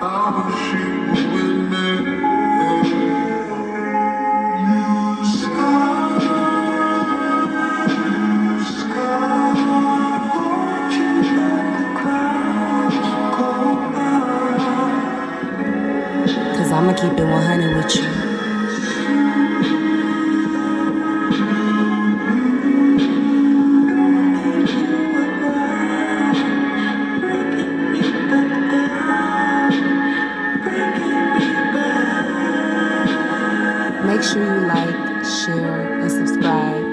Cause I'ma keep it 100 with you. Make sure you like, share, and subscribe.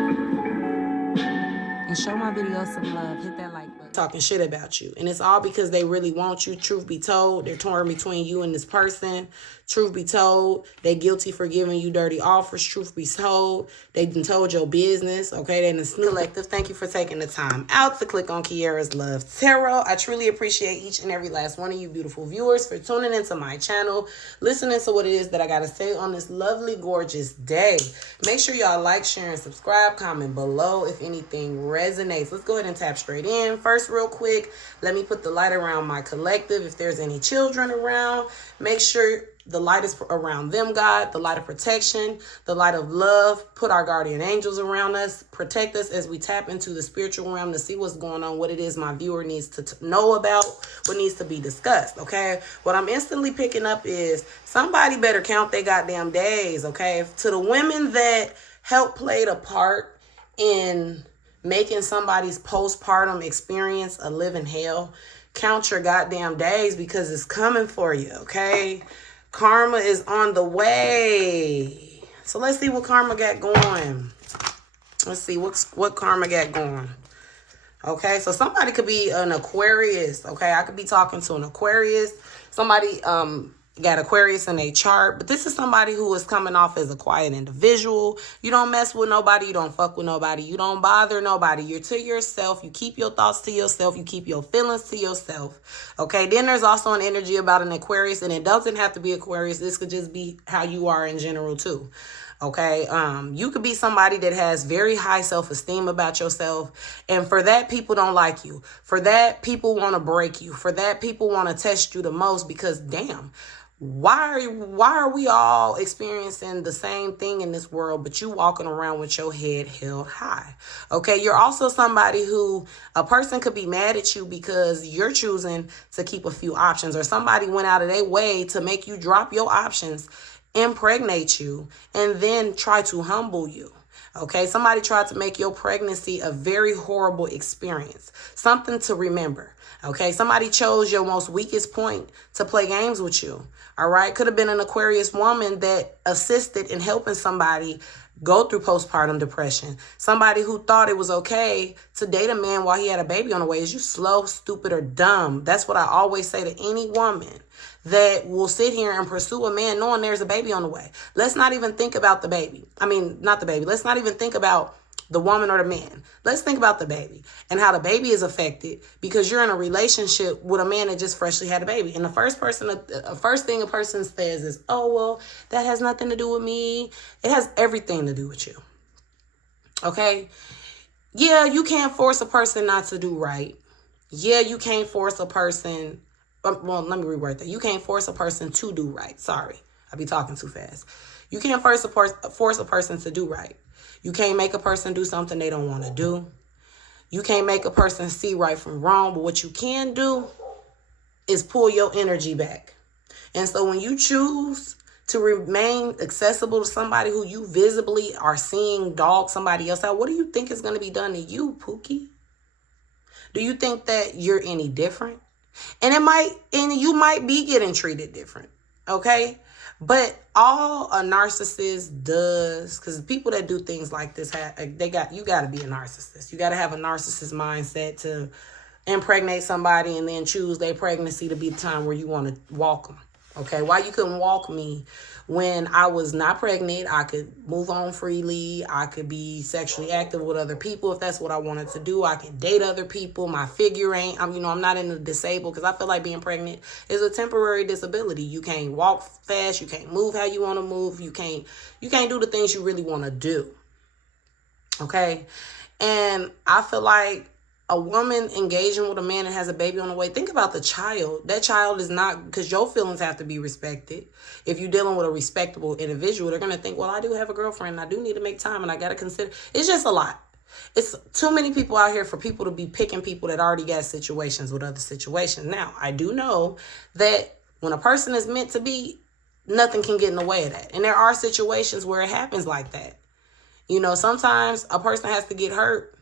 And show my videos some love. Hit that like button. Talking shit about you. And it's all because they really want you. Truth be told, they're torn between you and this person. Truth be told, they guilty for giving you dirty offers. Truth be told, they done told your business. Okay, they done collective. Thank you for taking the time out to click on Kiarrah's Love Tarot. I truly appreciate each and every last one of you beautiful viewers for tuning into my channel, listening to what it is that I got to say on this lovely, gorgeous day. Make sure y'all like, share, and subscribe. Comment below if anything resonates. Let's go ahead and tap straight in. First, real quick, let me put the light around my collective. If there's any children around, make sure the light is around them, God, the light of protection, the light of love. Put our guardian angels around us. Protect us as we tap into the spiritual realm to see what's going on, what it is my viewer needs to know about, what needs to be discussed, okay? What I'm instantly picking up is somebody better count their goddamn days, okay? To the women that helped played a part in making somebody's postpartum experience a living hell, count your goddamn days because it's coming for you, okay? Karma is on the way. So let's see what karma got going. Let's see what karma got going. Okay, so somebody could be an Aquarius. Okay, I could be talking to an Aquarius. Somebody got Aquarius in their chart, but this is somebody who is coming off as a quiet individual. You don't mess with nobody. You don't fuck with nobody. You don't bother nobody. You're to yourself. You keep your thoughts to yourself. You keep your feelings to yourself. Okay, then there's also an energy about an Aquarius, and it doesn't have to be Aquarius. This could just be how you are in general too. Okay, you could be somebody that has very high self-esteem about yourself, and for that, people don't like you. For that, people want to break you. For that, people want to test you the most because, damn, why are we all experiencing the same thing in this world, but you walking around with your head held high? Okay, you're also somebody who a person could be mad at you because you're choosing to keep a few options, or somebody went out of their way to make you drop your options, impregnate you, and then try to humble you. Okay, somebody tried to make your pregnancy a very horrible experience, something to remember. Okay, somebody chose your most weakest point to play games with you. All right, could have been an Aquarius woman that assisted in helping somebody go through postpartum depression. Somebody who thought it was okay to date a man while he had a baby on the way. Is you slow, stupid, or dumb? That's what I always say to any woman that will sit here and pursue a man knowing there's a baby on the way. Let's not even think about the baby. I mean, not the baby. Let's not even think about the woman or the man. Let's think about the baby and how the baby is affected because you're in a relationship with a man that just freshly had a baby. And the first thing a person says is, oh, well, that has nothing to do with me. It has everything to do with you. Okay? Yeah, you can't force a person not to do right. Yeah, you can't force a person. Well, let me reword that. You can't force a person to do right. Sorry, I be talking too fast. You can't force a person to do right. You can't make a person do something they don't want to do. You can't make a person see right from wrong. But what you can do is pull your energy back. And so when you choose to remain accessible to somebody who you visibly are seeing dog somebody else out, what do you think is going to be done to you, Pookie? Do you think that you're any different? And you might be getting treated different, okay? But all a narcissist does, because people that do things like this, you got to be a narcissist. You got to have a narcissist mindset to impregnate somebody and then choose their pregnancy to be the time where you want to walk them. Okay, why you couldn't walk me when I was not pregnant? I could move on freely. I could be sexually active with other people if that's what I wanted to do. I could date other people. My figure ain't, I'm not in the disabled because I feel like being pregnant is a temporary disability. You can't walk fast. You can't move how you want to move. You can't do the things you really want to do. Okay, and I feel like a woman engaging with a man that has a baby on the way, think about the child. That child is not, because your feelings have to be respected. If you're dealing with a respectable individual, they're going to think, well, I do have a girlfriend. I do need to make time, and I got to consider. It's just a lot. It's too many people out here for people to be picking people that already got situations with other situations. Now, I do know that when a person is meant to be, nothing can get in the way of that. And there are situations where it happens like that. You know, sometimes a person has to get hurt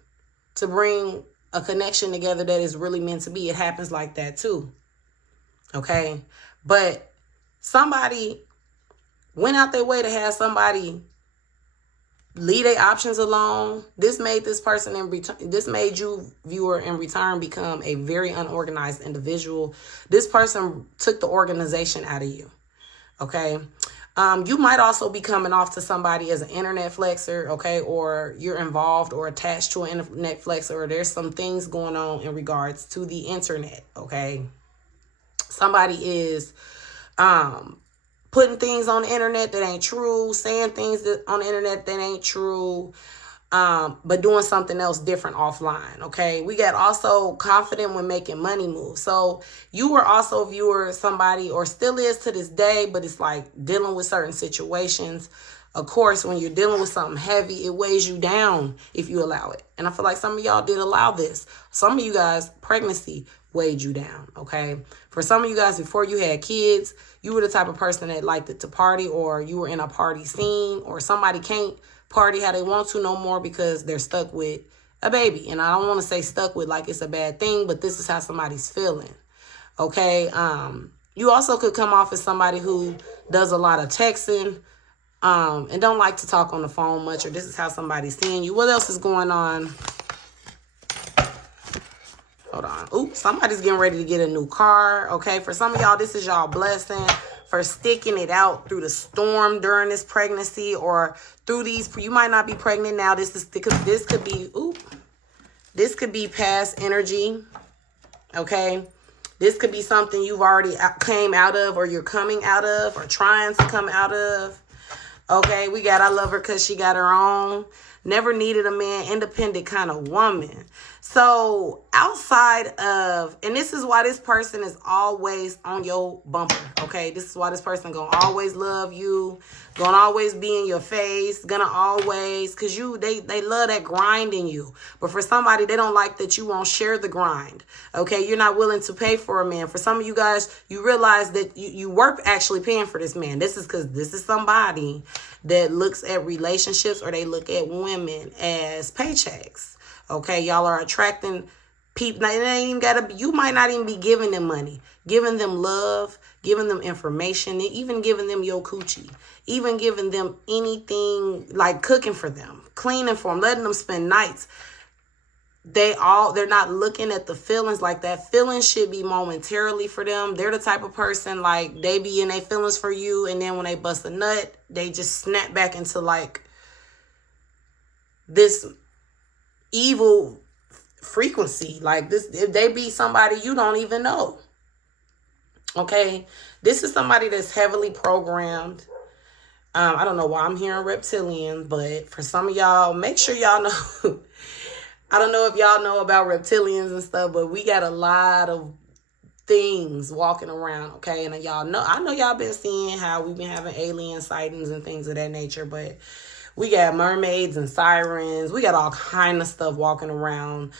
to bring a connection together that is really meant to be. It happens like that too. Okay? But somebody went out their way to have somebody leave their options alone. This made this person in return, this made you, viewer, in return become a very unorganized individual. This person took the organization out of you. Okay? You might also be coming off to somebody as an internet flexer, okay, or you're involved or attached to an internet flexer, or there's some things going on in regards to the internet, okay. Somebody is putting things on the internet that ain't true, saying things on the internet that ain't true, but doing something else different offline, okay? We got also confident when making money moves. So you were also, viewer, somebody, or still is to this day, but it's like dealing with certain situations. Of course, when you're dealing with something heavy, it weighs you down if you allow it. And I feel like some of y'all did allow this. Some of you guys, pregnancy weighed you down, okay? For some of you guys, before you had kids, you were the type of person that liked it to party, or you were in a party scene, or somebody can't party how they want to no more because they're stuck with a baby. And I don't want to say stuck with like it's a bad thing, but this is how somebody's feeling. Okay. You also could come off as somebody who does a lot of texting and don't like to talk on the phone much, or this is how somebody's seeing you. What else is going on? Hold on. Oops, somebody's getting ready to get a new car. Okay. For some of y'all, this is y'all blessing for sticking it out through the storm during this pregnancy, or through these. You might not be pregnant now. This could be past energy. Okay. This could be something you've already came out of, or you're coming out of, or trying to come out of. Okay. We got, I love her because she got her own. Never needed a man, independent kind of woman. So outside of, and this is why this person is always on your bumper, okay? This is why this person gonna always love you, gonna always be in your face, gonna always, because they love that grind in you. But for somebody, they don't like that you won't share the grind, okay? You're not willing to pay for a man. For some of you guys, you realize that you were actually paying for this man. This is because this is somebody that looks at relationships, or they look at women as paychecks. Okay, y'all are attracting people. Now, it ain't even gotta be, you might not even be giving them money, giving them love, giving them information, even giving them your coochie, even giving them anything, like cooking for them, cleaning for them, letting them spend nights. They're not looking at the feelings like that. Feelings should be momentarily for them. They're the type of person, like, they be in their feelings for you, and then when they bust a nut, they just snap back into like this evil frequency. Like this, if they be somebody you don't even know. Okay, this is somebody that's heavily programmed. I don't know why I'm hearing reptilian, but for some of y'all, make sure y'all know. I don't know if y'all know about reptilians and stuff, but we got a lot of things walking around, okay? And y'all know, I know y'all been seeing how we've been having alien sightings and things of that nature, but we got mermaids and sirens. We got all kind of stuff walking around,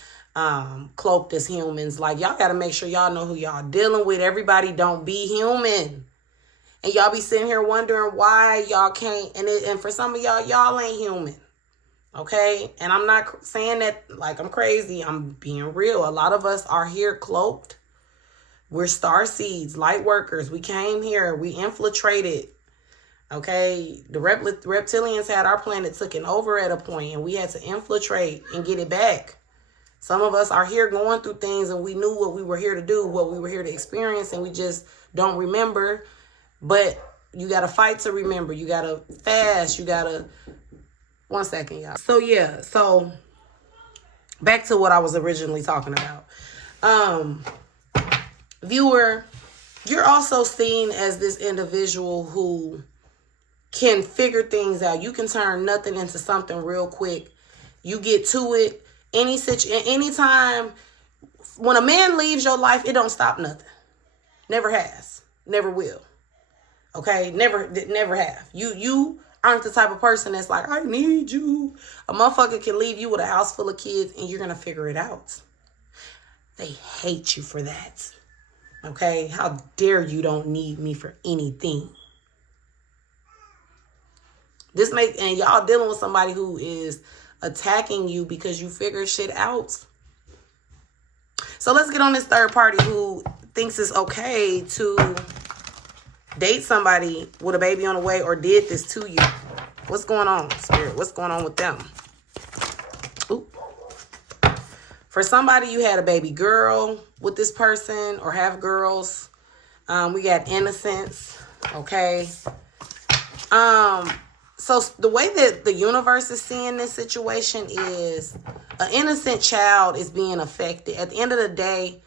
cloaked as humans. Like, y'all got to make sure y'all know who y'all dealing with. Everybody don't be human. And y'all be sitting here wondering why y'all can't. And for some of y'all ain't human. Okay? And I'm not saying that like I'm crazy. I'm being real. A lot of us are here cloaked. We're star seeds, light workers. We came here. We infiltrated. Okay, the reptilians had our planet taken over at a point, and we had to infiltrate and get it back. Some of us are here going through things, and we knew what we were here to do, what we were here to experience, and we just don't remember. But you got to fight to remember. You got to fast. You got to... One second, y'all. So, yeah. So, back to what I was originally talking about. Viewer, you're also seen as this individual who can figure things out. You can turn nothing into something real quick. You get to it Anytime when a man leaves your life, it don't stop nothing. Never has. Never will. Okay? Never have. You aren't the type of person that's like, I need you. A motherfucker can leave you with a house full of kids and you're going to figure it out. They hate you for that. Okay? How dare you don't need me for anything. And y'all dealing with somebody who is attacking you because you figure shit out. So let's get on this third party who thinks it's okay to date somebody with a baby on the way or did this to you. What's going on, Spirit? What's going on with them? Ooh. For somebody, you had a baby girl with this person or have girls. We got innocence. Okay. So the way that the universe is seeing this situation is an innocent child is being affected. At the end of the day,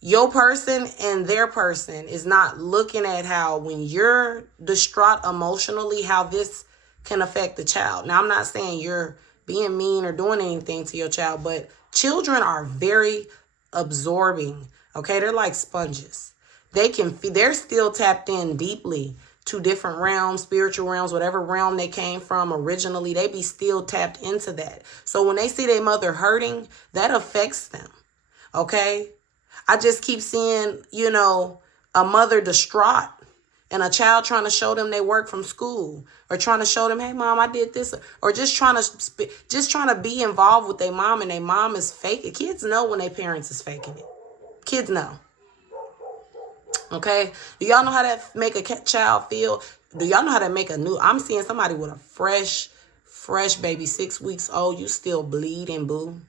your person and their person is not looking at how when you're distraught emotionally, how this can affect the child. Now, I'm not saying you're being mean or doing anything to your child, but children are very absorbing. Okay, they're like sponges. They're still tapped in deeply to different realms, spiritual realms, whatever realm they came from originally, they be still tapped into that. So when they see their mother hurting, that affects them. Okay? I just keep seeing, a mother distraught and a child trying to show them their work from school or trying to show them, hey, mom, I did this, or just trying to be involved with their mom and their mom is faking. Kids know when their parents is faking it. Kids know. Okay, do y'all know how that make a child feel? Do y'all know how that make I'm seeing somebody with a fresh baby, 6 weeks old. You still bleeding, boo.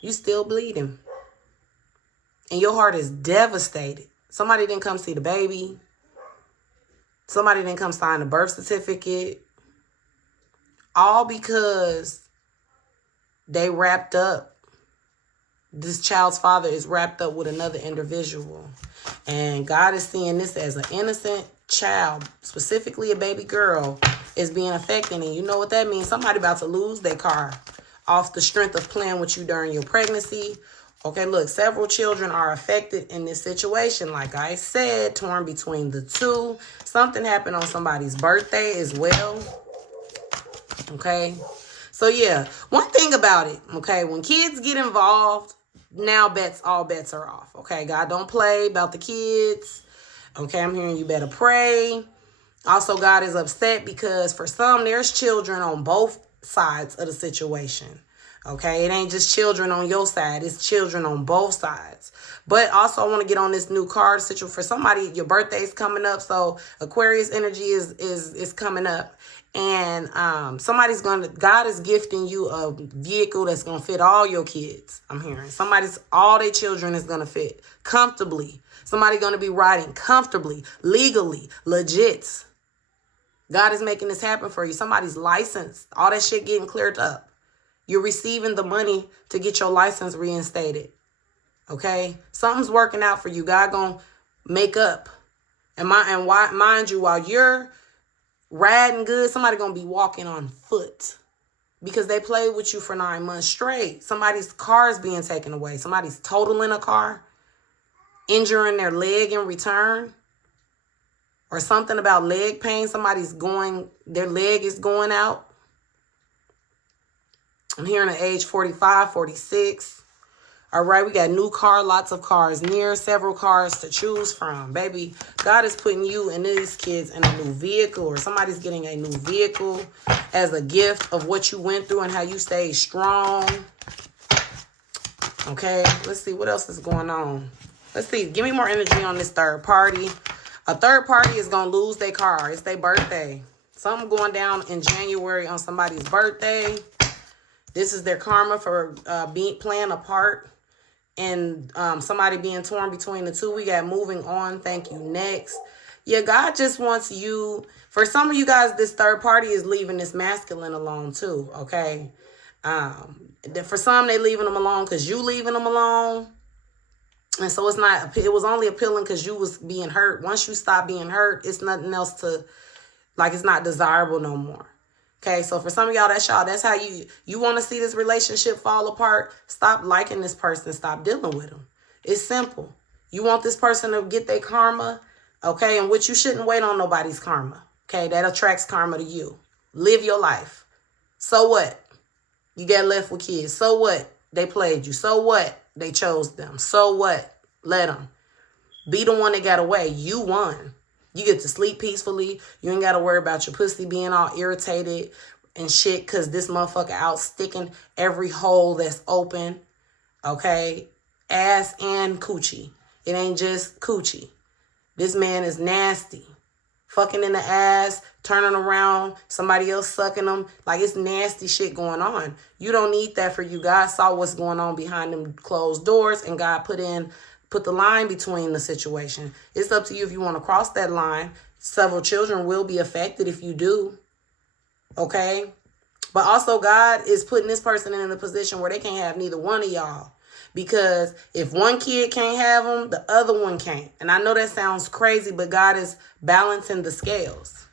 You still bleeding. And your heart is devastated. Somebody didn't come see the baby. Somebody didn't come sign the birth certificate. All because they wrapped up. This child's father is wrapped up with another individual. And God is seeing this as an innocent child, specifically a baby girl, is being affected. And you know what that means? Somebody about to lose their car off the strength of playing with you during your pregnancy. Okay, look, several children are affected in this situation. Like I said, torn between the two. Something happened on somebody's birthday as well. Okay, so yeah, one thing about it, okay, when kids get involved, now all bets are off. Okay, God don't play about the kids. Okay, I'm hearing you better pray. Also, God is upset because for some, there's children on both sides of the situation. Okay, it ain't just children on your side. It's children on both sides. But also, I want to get on this new card situation. For somebody, your birthday's coming up. So Aquarius energy is coming up. And God is gifting you a vehicle that's going to fit all your kids. I'm hearing all their children is going to fit comfortably. Somebody going to be riding comfortably, legally, legit. God is making this happen for you. Somebody's license, all that shit getting cleared up. You're receiving the money to get your license reinstated. Okay? Something's working out for you. God going to make up. And mind you, while you're riding good, somebody gonna be walking on foot because they played with you for 9 months straight. Somebody's car is being taken away. Somebody's totaling a car, injuring their leg in return, or something about leg pain. Their leg is going out. I'm hearing at age 45, 46. All right, we got new car, lots of cars near, several cars to choose from. Baby, God is putting you and these kids in a new vehicle, or somebody's getting a new vehicle as a gift of what you went through and how you stayed strong. Okay, let's see what else is going on. Let's see, give me more energy on this third party. A third party is going to lose their car. It's their birthday. Something going down in January on somebody's birthday. This is their karma for playing a part. And somebody being torn between the two. We got moving on. Thank you. Next. Yeah, God just wants you. For some of you guys, this third party is leaving this masculine alone too. Okay. For some, they leaving them alone because you leaving them alone. And so it was only appealing because you was being hurt. Once you stop being hurt, it's nothing else it's not desirable no more. Okay, so for some of y'all, that's y'all. That's how you want to see this relationship fall apart. Stop liking this person. Stop dealing with them. It's simple. You want this person to get their karma, okay? And which you shouldn't wait on nobody's karma, okay? That attracts karma to you. Live your life. So what? You got left with kids. So what? They played you. So what? They chose them. So what? Let them. Be the one that got away. You won. You get to sleep peacefully. You ain't got to worry about your pussy being all irritated and shit because this motherfucker out sticking every hole that's open. Okay? Ass and coochie. It ain't just coochie. This man is nasty. Fucking in the ass, turning around, somebody else sucking them. Like, it's nasty shit going on. You don't need that for you. God saw what's going on behind them closed doors, and God put the line between the situation. It's up to you if you want to cross that line. Several children will be affected if you do. Okay? But also, God is putting this person in a position where they can't have neither one of y'all. Because if one kid can't have them, the other one can't. And I know that sounds crazy, but God is balancing the scales.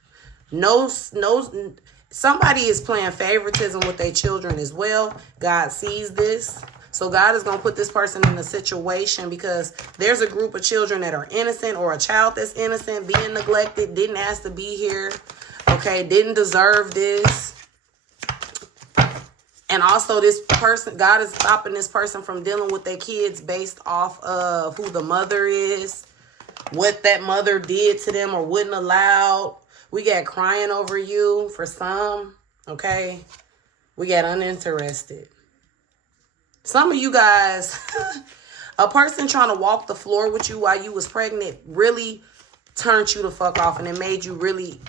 Somebody is playing favoritism with their children as well. God sees this. So God is going to put this person in a situation because there's a group of children that are innocent, or a child that's innocent, being neglected, didn't ask to be here, okay, didn't deserve this. And also this person, God is stopping this person from dealing with their kids based off of who the mother is, what that mother did to them or wouldn't allow. We got crying over you for some, okay? We got uninterested. Some of you guys, a person trying to walk the floor with you while you was pregnant really turned you the fuck off, and it made you really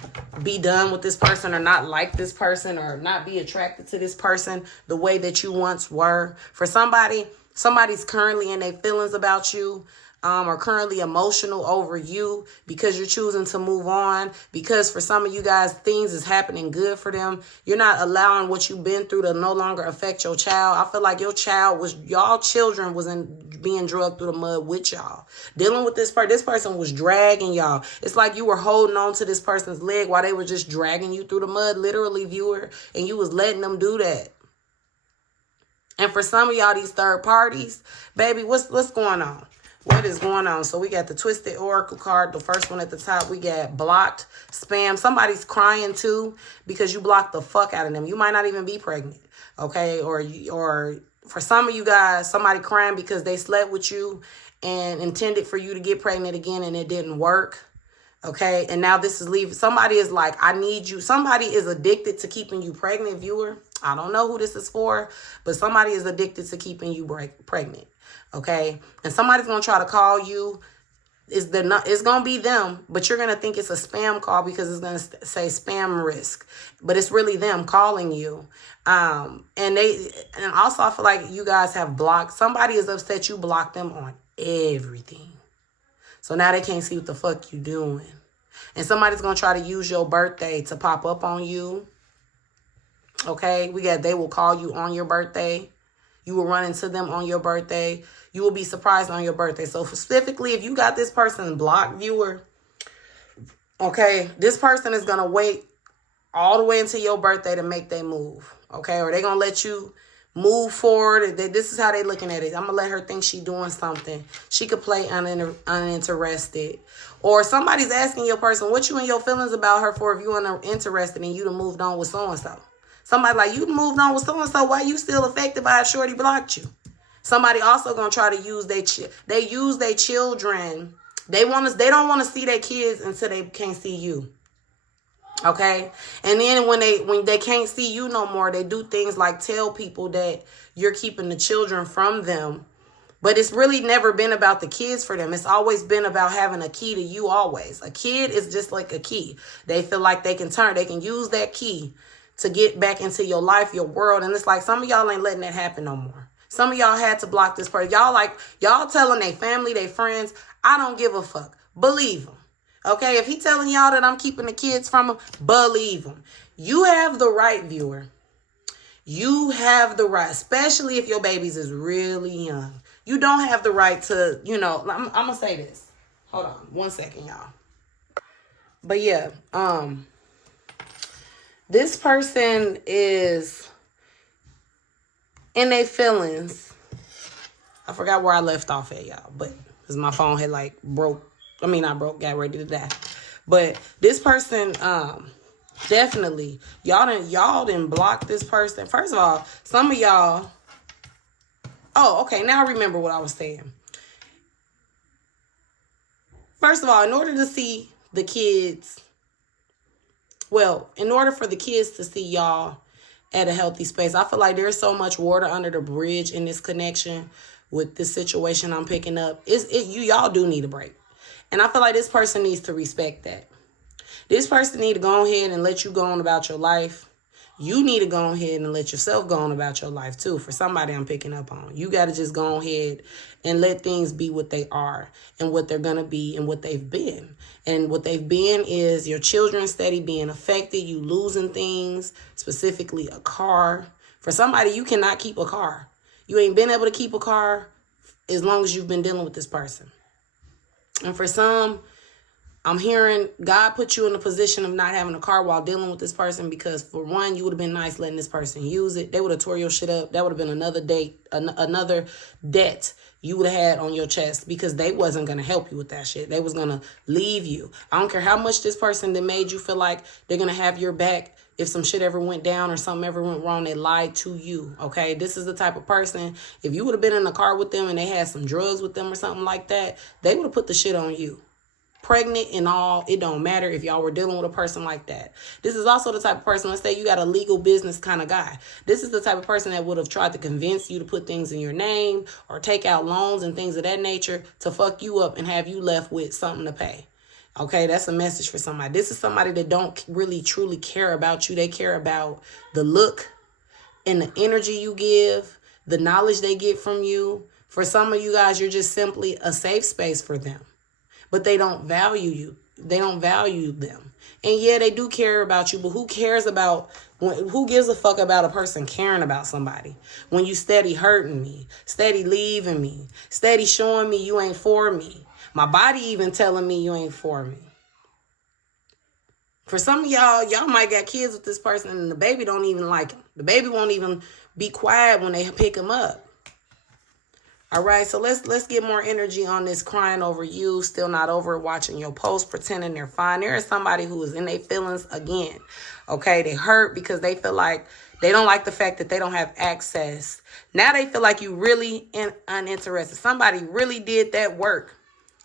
be done with this person or not like this person or not be attracted to this person the way that you once were. For somebody's currently in their feelings about you, or currently emotional over you because you're choosing to move on. Because for some of you guys, things is happening good for them. You're not allowing what you've been through to no longer affect your child. I feel like y'all children was being drugged through the mud with y'all. Dealing with this person was dragging y'all. It's like you were holding on to this person's leg while they were just dragging you through the mud, literally, viewer, and you was letting them do that. And for some of y'all, these third parties, baby, what's going on? What is going on? So we got the Twisted Oracle card. The first one at the top, we got blocked, spam. Somebody's crying too because you blocked the fuck out of them. You might not even be pregnant, okay? Or for some of you guys, somebody crying because they slept with you and intended for you to get pregnant again and it didn't work, okay? And now this is leaving. Somebody is like, I need you. Somebody is addicted to keeping you pregnant, viewer. I don't know who this is for, but somebody is addicted to keeping you pregnant. Okay, and somebody's gonna try to call you. It's gonna be them, but you're gonna think it's a spam call because it's gonna say spam risk, but it's really them calling you. And also I feel like you guys have blocked. Somebody is upset you blocked them on everything, so now they can't see what the fuck you doing. And somebody's gonna try to use your birthday to pop up on you. Okay, they will call you on your birthday. You will run into them on your birthday. You will be surprised on your birthday. So specifically, if you got this person blocked, viewer, okay, this person is going to wait all the way until your birthday to make their move, okay? Or they're going to let you move forward. This is how they looking at it. I'm going to let her think she doing something. She could play uninterested. Or somebody's asking your person, what you and your feelings about her for if you uninterested and you done moved on with so-and-so. Somebody like, you moved on with so-and-so, why you still affected by it? Shorty blocked you. Somebody also going to try to use their children. They don't want to see their kids until they can't see you. Okay? And then when they can't see you no more, they do things like tell people that you're keeping the children from them. But it's really never been about the kids for them. It's always been about having a key to you always. A kid is just like a key. They feel like they can use that key to get back into your life, your world. And it's like some of y'all ain't letting that happen no more. Some of y'all had to block this person. Y'all telling their family, their friends, I don't give a fuck. Believe him. Okay, if he telling y'all that I'm keeping the kids from him, believe him. You have the right, viewer. You have the right, especially if your babies is really young. You don't have the right to, I'm going to say this. Hold on 1 second, y'all. But yeah, This person is in their feelings. I forgot where I left off at, y'all, but because my phone had like got ready to die. But this person, definitely, y'all didn't block this person. First of all, some of y'all, oh, okay, now I remember what I was saying. First of all, in order to see the kids, in order for the kids to see y'all at a healthy space, I feel like there's so much water under the bridge in this connection with this situation I'm picking up. Y'all do need a break. And I feel like this person needs to respect that. This person need to go ahead and let you go on about your life. You need to go ahead and let yourself go on about your life too. For somebody I'm picking up on, you got to just go ahead and let things be what they are and what they're going to be and what they've been. And what they've been is your children steady being affected, you losing things, specifically a car. For somebody, you cannot keep a car. You ain't been able to keep a car as long as you've been dealing with this person. And for some, I'm hearing God put you in a position of not having a car while dealing with this person because, for one, you would have been nice letting this person use it. They would have tore your shit up. That would have been another debt you would have had on your chest because they wasn't going to help you with that shit. They was going to leave you. I don't care how much this person that made you feel like they're going to have your back. If some shit ever went down or something ever went wrong, they lied to you, okay? This is the type of person, if you would have been in a car with them and they had some drugs with them or something like that, they would have put the shit on you. Pregnant and all, it don't matter if y'all were dealing with a person like that. This is also the type of person, let's say you got a legal business kind of guy. This is the type of person that would have tried to convince you to put things in your name or take out loans and things of that nature to fuck you up and have you left with something to pay. Okay, that's a message for somebody. This is somebody that don't really truly care about you. They care about the look and the energy you give, the knowledge they get from you. For some of you guys, you're just simply a safe space for them. But they don't value you. They don't value them. And yeah, they do care about you, but who gives a fuck about a person caring about somebody? When you steady hurting me, steady leaving me, steady showing me you ain't for me. My body even telling me you ain't for me. For some of y'all might got kids with this person and the baby don't even like him. The baby won't even be quiet when they pick him up. All right, so let's get more energy on this crying over you, still not over it, watching your post, pretending they're fine. There is somebody who is in their feelings again. Okay, they hurt because they feel like they don't like the fact that they don't have access. Now they feel like you really uninterested. Somebody really did that work.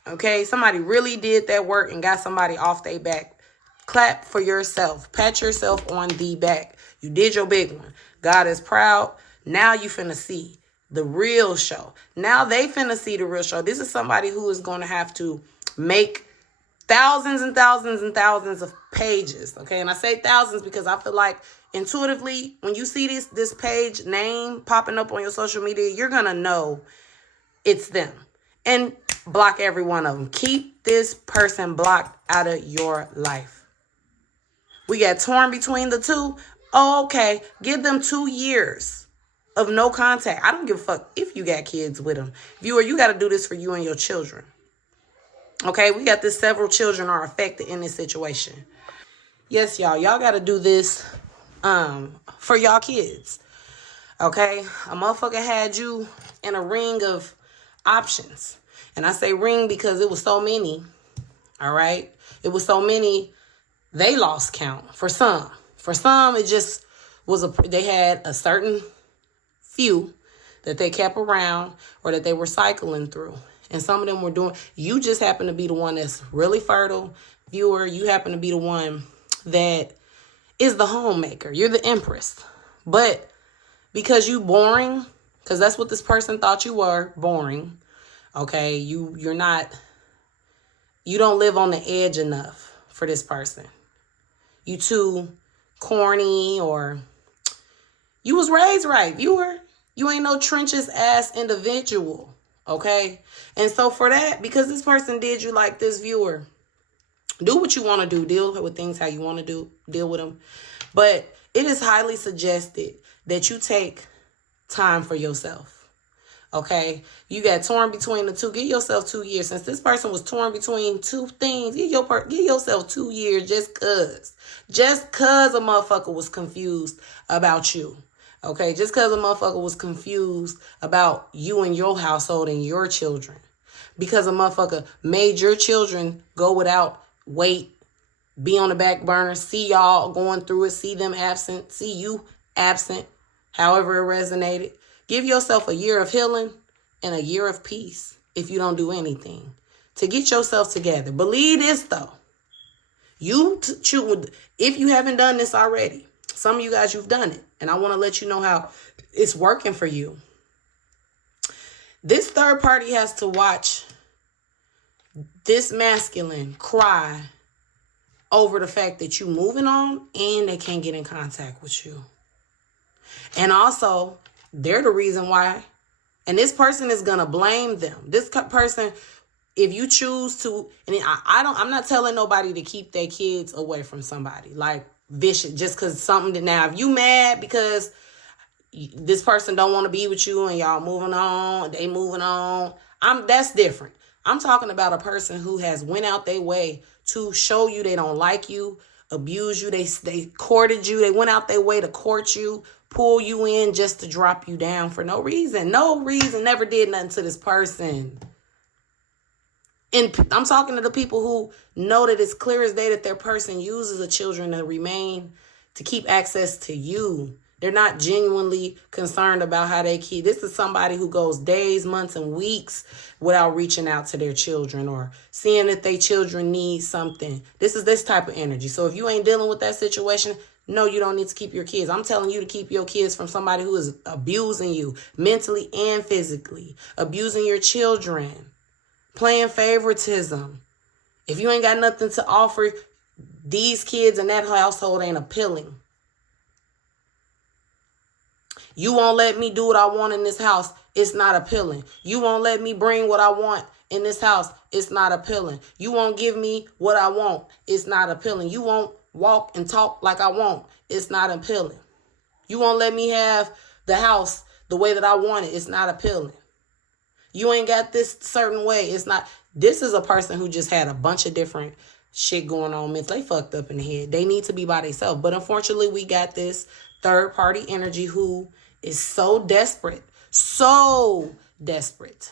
Okay, somebody really did that work and got somebody off their back. Clap for yourself. Pat yourself on the back. You did your big one. God is proud. Now you finna see the real show. Now they finna see the real show. This is somebody who is going to have to make thousands and thousands and thousands of pages. Okay, and I say thousands because I feel like intuitively, when you see this page name popping up on your social media, you're gonna know it's them. And block every one of them. Keep this person blocked out of your life. We got torn between the two. Oh, okay, give them 2 years of no contact. I don't give a fuck if you got kids with them. Viewer, you got to do this for you and your children. Okay, we got this. Several children are affected in this situation. Yes, y'all got to do this for y'all kids. Okay, a motherfucker had you in a ring of options. And I say ring because it was so many. All right, it was so many. They lost count. For some, it just was they had a certain few that they kept around or that they were cycling through. And some of them were doing, you just happen to be the one that's really fertile. Viewer, you happen to be the one that is the homemaker. You're the empress. But because you boring, because that's what this person thought you were, boring. Okay, you don't live on the edge enough for this person. You too corny, or you was raised right, viewer. You ain't no trenches ass individual, okay? And so for that, because this person did you like this, viewer, do what you want to do. Deal with things how you want to deal with them. But it is highly suggested that you take time for yourself, Okay, you got torn between the two. Give yourself 2 years. Since this person was torn between two things, give yourself 2 years just cause. Just cause a motherfucker was confused about you. Okay, just cause a motherfucker was confused about you and your household and your children. Because a motherfucker made your children go without weight, be on the back burner, see y'all going through it, see them absent, see you absent, however it resonated. Give yourself a year of healing and a year of peace if you don't do anything to get yourself together. Believe this, though. If you haven't done this already, some of you guys, you've done it. And I want to let you know how it's working for you. This third party has to watch this masculine cry over the fact that you moving on and they can't get in contact with you. And also, they're the reason why. And this person is going to blame them. This person, if you choose to, and I'm not telling nobody to keep their kids away from somebody like vicious, just because something. Now, if you mad because this person don't want to be with you and y'all moving on, they moving on, that's different. I'm talking about a person who has went out their way to show you they don't like you, abuse you, they courted you, they went out their way to court you, pull you in just to drop you down for no reason. No reason, never did nothing to this person. And I'm talking to the people who know that it's clear as day that their person uses the children to keep access to you. They're not genuinely concerned about how they keep. This is somebody who goes days, months, and weeks without reaching out to their children or seeing that their children need something. This is this type of energy. So if you ain't dealing with that situation, no, you don't need to keep your kids. I'm telling you to keep your kids from somebody who is abusing you mentally and physically, abusing your children, playing favoritism. If you ain't got nothing to offer, these kids in that household ain't appealing. You won't let me do what I want in this house. It's not appealing. You won't let me bring what I want in this house. It's not appealing. You won't give me what I want. It's not appealing. You won't walk and talk like I want. It's not appealing. You won't let me have the house the way that I want it. It's not appealing. You ain't got this certain way. It's not. This is a person who just had a bunch of different shit going on. They fucked up in the head. They need to be by themselves. But unfortunately, we got this third party energy who is so desperate. So desperate.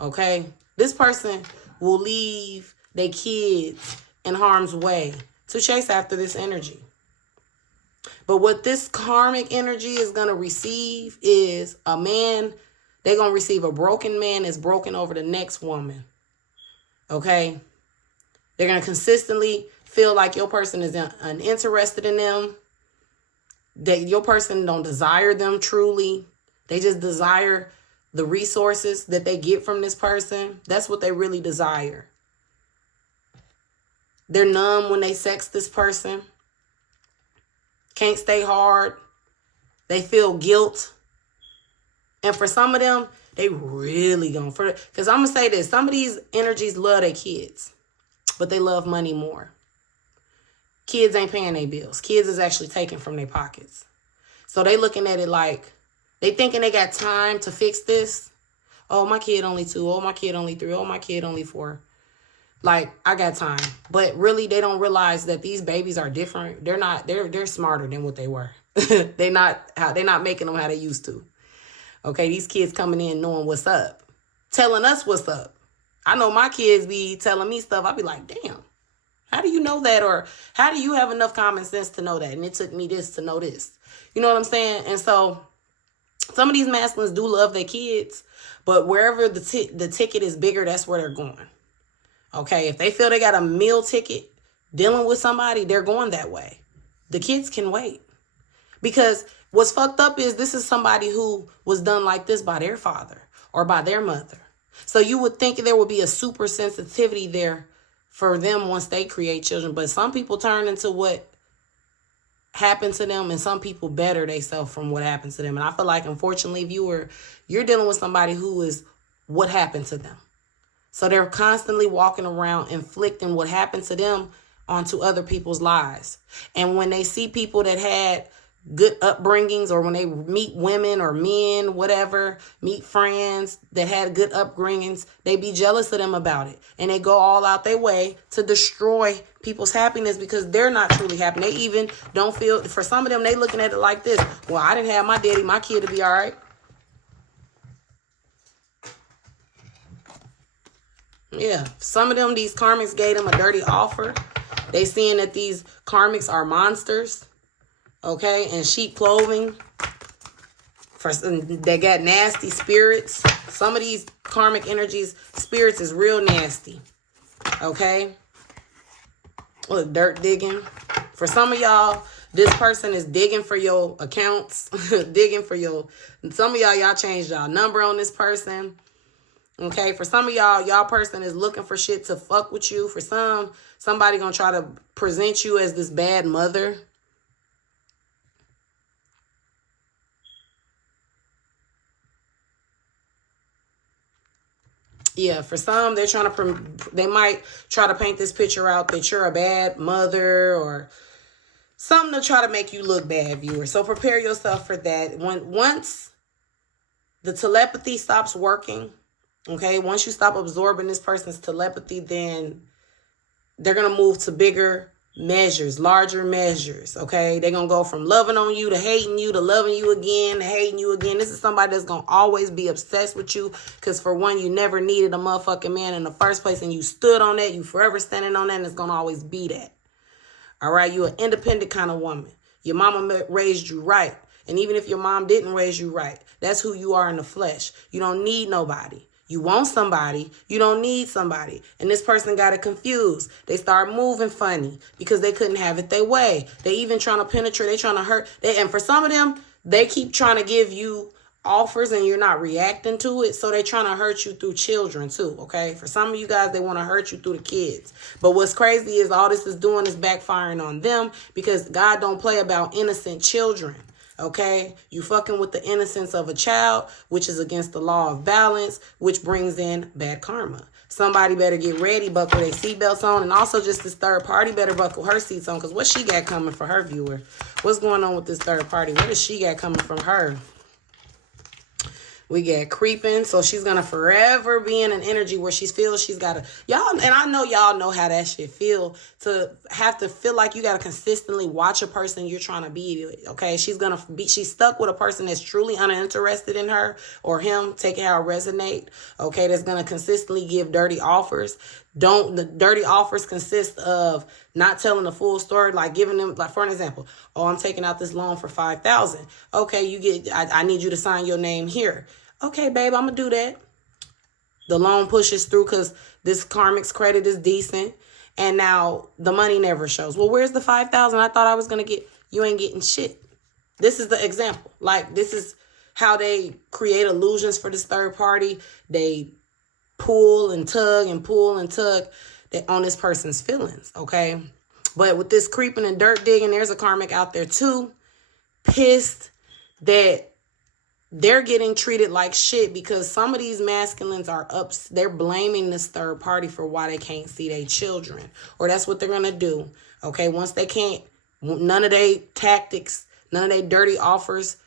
Okay? This person will leave their kids in harm's way to chase after this energy. But what this karmic energy is going to receive is a man. They're going to receive a broken man that's broken over the next woman. Okay? They're going to consistently feel like your person is uninterested in them. That your person don't desire them truly. They just desire the resources that they get from this person. That's what they really desire. They're numb when they sex this person. Can't stay hard. They feel guilt. And for some of them, they really gonna, because I'm gonna say this, some of these energies love their kids, but they love money more. Kids ain't paying their bills. Kids is actually taken from their pockets. So they looking at it like, they thinking they got time to fix this. Oh, my kid only 2. Oh, my kid only 3. Oh, my kid only 4. Like, I got time. But really, they don't realize that these babies are different. They're smarter than what they were. They're not making them how they used to. Okay, these kids coming in knowing what's up. Telling us what's up. I know my kids be telling me stuff. I be like, damn. How do you know that? Or how do you have enough common sense to know that? And it took me this to know this. You know what I'm saying? And so some of these masculines do love their kids, but wherever the ticket is bigger, that's where they're going. Okay, if they feel they got a meal ticket dealing with somebody, they're going that way. The kids can wait. Because what's fucked up is this is somebody who was done like this by their father or by their mother. So you would think there would be a super sensitivity there for them once they create children. But some people turn into what happened to them, and some people better themselves from what happened to them. And I feel like, unfortunately, you're dealing with somebody who is what happened to them. So they're constantly walking around inflicting what happened to them onto other people's lives. And when they see people that had good upbringings, or when they meet women or men, whatever, meet friends that had good upbringings, they be jealous of them about it. And they go all out their way to destroy people's happiness because they're not truly happy. They even don't feel, for some of them, they looking at it like this. Well, I didn't have my daddy, my kid to be all right. Yeah, some of them, these karmics gave them a dirty offer. They seeing that these karmics are monsters. Okay, and sheep clothing. They got nasty spirits. Some of these karmic energies, spirits is real nasty. Okay. Look, dirt digging. For some of y'all, this person is digging for your accounts. Digging for your... Some of y'all changed y'all number on this person. Okay, for some of y'all person is looking for shit to fuck with you. For somebody gonna try to present you as this bad mother. Yeah, for some, they might try to paint this picture out that you're a bad mother or something to try to make you look bad, viewer. So prepare yourself for that. Once the telepathy stops working, okay, once you stop absorbing this person's telepathy, then they're going to move to bigger measures, larger measures, okay? They're going to go from loving on you to hating you to loving you again to hating you again. This is somebody that's going to always be obsessed with you because, for one, you never needed a motherfucking man in the first place, and you stood on that. You forever standing on that, and it's going to always be that. All right? You're an independent kind of woman. Your mama raised you right, and even if your mom didn't raise you right, that's who you are in the flesh. You don't need nobody. You want somebody, you don't need somebody. And this person got it confused. They start moving funny because they couldn't have it their way. They even trying to penetrate, they trying to hurt. And for some of them, they keep trying to give you offers and you're not reacting to it. So they trying to hurt you through children too, okay? For some of you guys, they want to hurt you through the kids. But what's crazy is all this is doing is backfiring on them because God don't play about innocent children. Okay, you fucking with the innocence of a child, which is against the law of balance, which brings in bad karma. Somebody better get ready, buckle their seatbelts on, and also just this third party better buckle her seats on, because what she got coming for her, viewer? What's going on with this third party? What does she got coming from her? We get creeping, so she's going to forever be in an energy where she feels she's got to... Y'all, and I know y'all know how that shit feel, to have to feel like you got to consistently watch a person you're trying to be with, okay? She's stuck with a person that's truly uninterested in her or him, take it how it resonate, okay? That's going to consistently give dirty offers. The dirty offers consist of not telling the full story, like giving them, like for an example, oh, I'm taking out this loan for $5,000. Okay, I need you to sign your name here. Okay, babe, I'm gonna do that. The loan pushes through because this karmic's credit is decent, and now the money never shows. Well, where's the $5,000 I thought I was gonna get? You ain't getting shit. This is the example. Like, this is how they create illusions for this third party. They pull and tug on this person's feelings, okay? But with this creeping and dirt digging, there's a karmic out there too, pissed that they're getting treated like shit because some of these masculines are they're blaming this third party for why they can't see their children, or that's what they're gonna do, okay? Once they can't, none of their tactics, none of their dirty offers,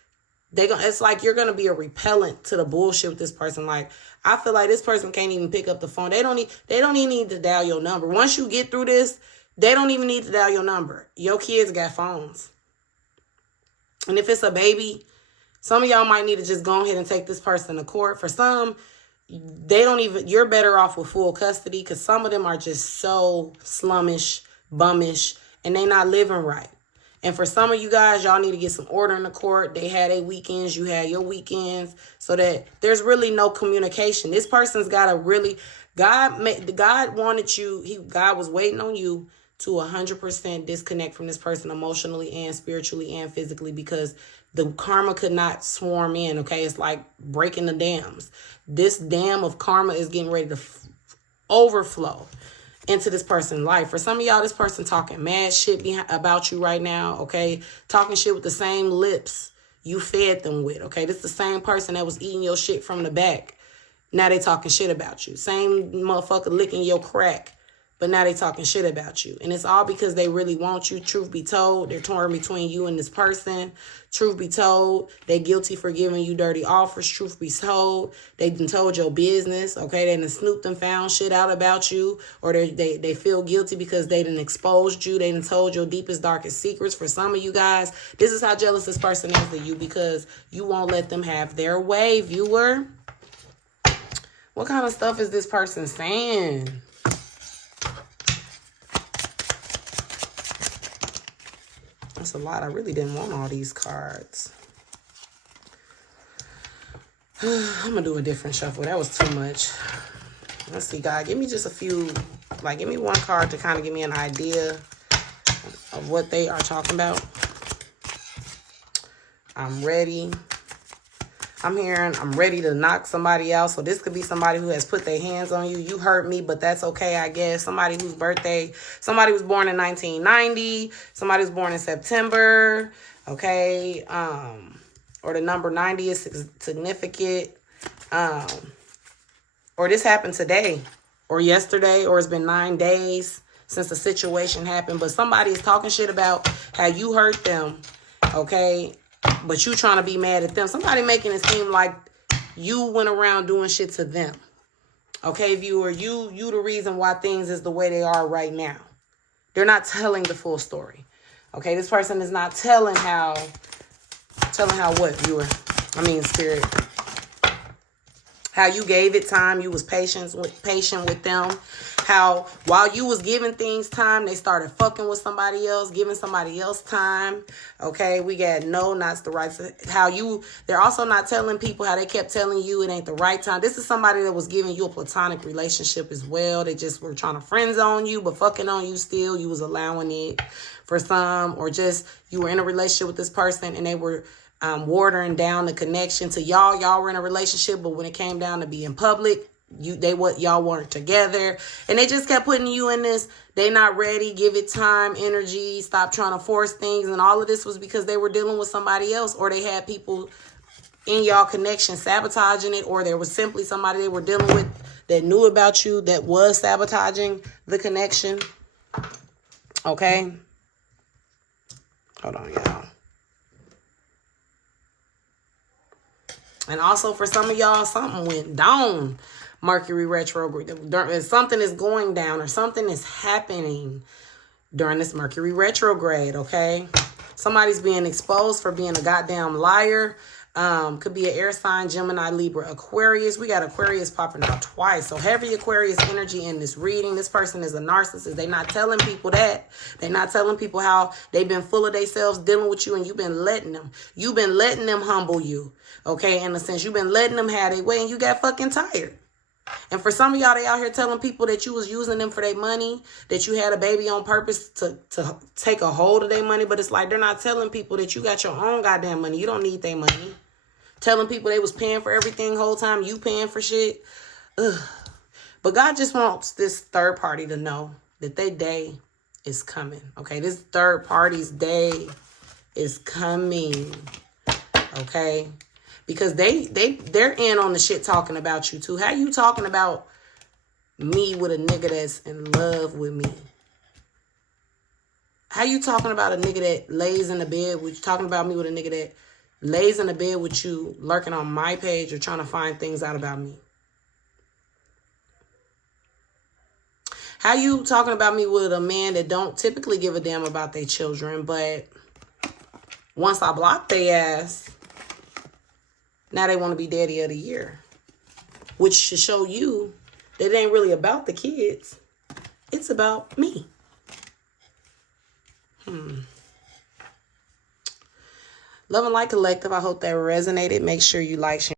it's like you're gonna be a repellent to the bullshit with this person. Like, I feel like this person can't even pick up the phone. They don't even need to dial your number. Once you get through this, they don't even need to dial your number. Your kids got phones. And if it's a baby, some of y'all might need to just go ahead and take this person to court. For some, you're better off with full custody because some of them are just so slummish, bummish, and they not living right. And for some of you guys, y'all need to get some order in the court. They had their weekends, you had your weekends, so that there's really no communication. This person's got to really, God wanted you, God was waiting on you to 100% disconnect from this person emotionally and spiritually and physically, because the karma could not swarm in, okay? It's like breaking the dams. This dam of karma is getting ready to overflow into this person's life. For some of y'all, this person talking mad shit about you right now, okay? Talking shit with the same lips you fed them with, okay? This is the same person that was eating your shit from the back. Now they talking shit about you. Same motherfucker licking your crack but now they talking shit about you. And it's all because they really want you. Truth be told, they're torn between you and this person. Truth be told, they guilty for giving you dirty offers. Truth be told, they done told your business, okay? They done snooped and found shit out about you, or they feel guilty because they done exposed you. They done told your deepest, darkest secrets. For some of you guys, this is how jealous this person is of you, because you won't let them have their way, viewer. What kind of stuff is this person saying? That's a lot. I really didn't want all these cards. I'm going to do a different shuffle. That was too much. Let's see, God. Give me just a few. Like, give me one card to kind of give me an idea of what they are talking about. I'm ready. I'm hearing I'm ready to knock somebody out. So this could be somebody who has put their hands on you. You hurt me, but that's okay, I guess. Somebody whose birthday, somebody was born in 1990. Somebody was born in September. Okay. Or the number 90 is significant. Or this happened today or yesterday, or it's been 9 days since the situation happened. But somebody is talking shit about how you hurt them. Okay. But you trying to be mad at them. Somebody making it seem like you went around doing shit to them. Okay, viewer, you the reason why things is the way they are right now. They're not telling the full story. Okay, this person is not telling how what, viewer? I mean, spirit. How you gave it time, you was patient with them. How while you was giving things time, they started fucking with somebody else, giving somebody else time. Okay, we got no, not the right. They're also not telling people how they kept telling you it ain't the right time. This is somebody that was giving you a platonic relationship as well. They just were trying to friend zone you, but fucking on you still. You was allowing it for some, or just you were in a relationship with this person and they were watering down the connection to y'all. Y'all were in a relationship, but when it came down to being public, y'all weren't together, and they just kept putting you in this. They not ready. Give it time, energy. Stop trying to force things, and all of this was because they were dealing with somebody else, or they had people in y'all connection sabotaging it, or there was simply somebody they were dealing with that knew about you that was sabotaging the connection. Okay, hold on, y'all. And also for some of y'all, something went down. Mercury retrograde. Something is going down, or something is happening during this Mercury retrograde, okay? Somebody's being exposed for being a goddamn liar. Could be an air sign, Gemini, Libra, Aquarius. We got Aquarius popping out twice. So heavy Aquarius energy in this reading. This person is a narcissist. They're not telling people that. They're not telling people how they've been full of themselves dealing with you, and you've been letting them. You've been letting them humble you, okay? In a sense, you've been letting them have their way, and you got fucking tired. And for some of y'all, they out here telling people that you was using them for their money, that you had a baby on purpose to take a hold of their money. But it's like they're not telling people that you got your own goddamn money. You don't need their money. Telling people they was paying for everything the whole time, you paying for shit. Ugh. But God just wants this third party to know that their day is coming. Okay, this third party's day is coming. Okay. Because they're in on the shit talking about you too. How you talking about me with a nigga that's in love with me? How you talking about a nigga that lays in the bed with you? Talking about me with a nigga that lays in the bed with you, lurking on my page or trying to find things out about me? How you talking about me with a man that don't typically give a damn about their children, but once I block their ass, now they want to be daddy of the year, which should show you that it ain't really about the kids. It's about me. Love and Light Collective. I hope that resonated. Make sure you like, share.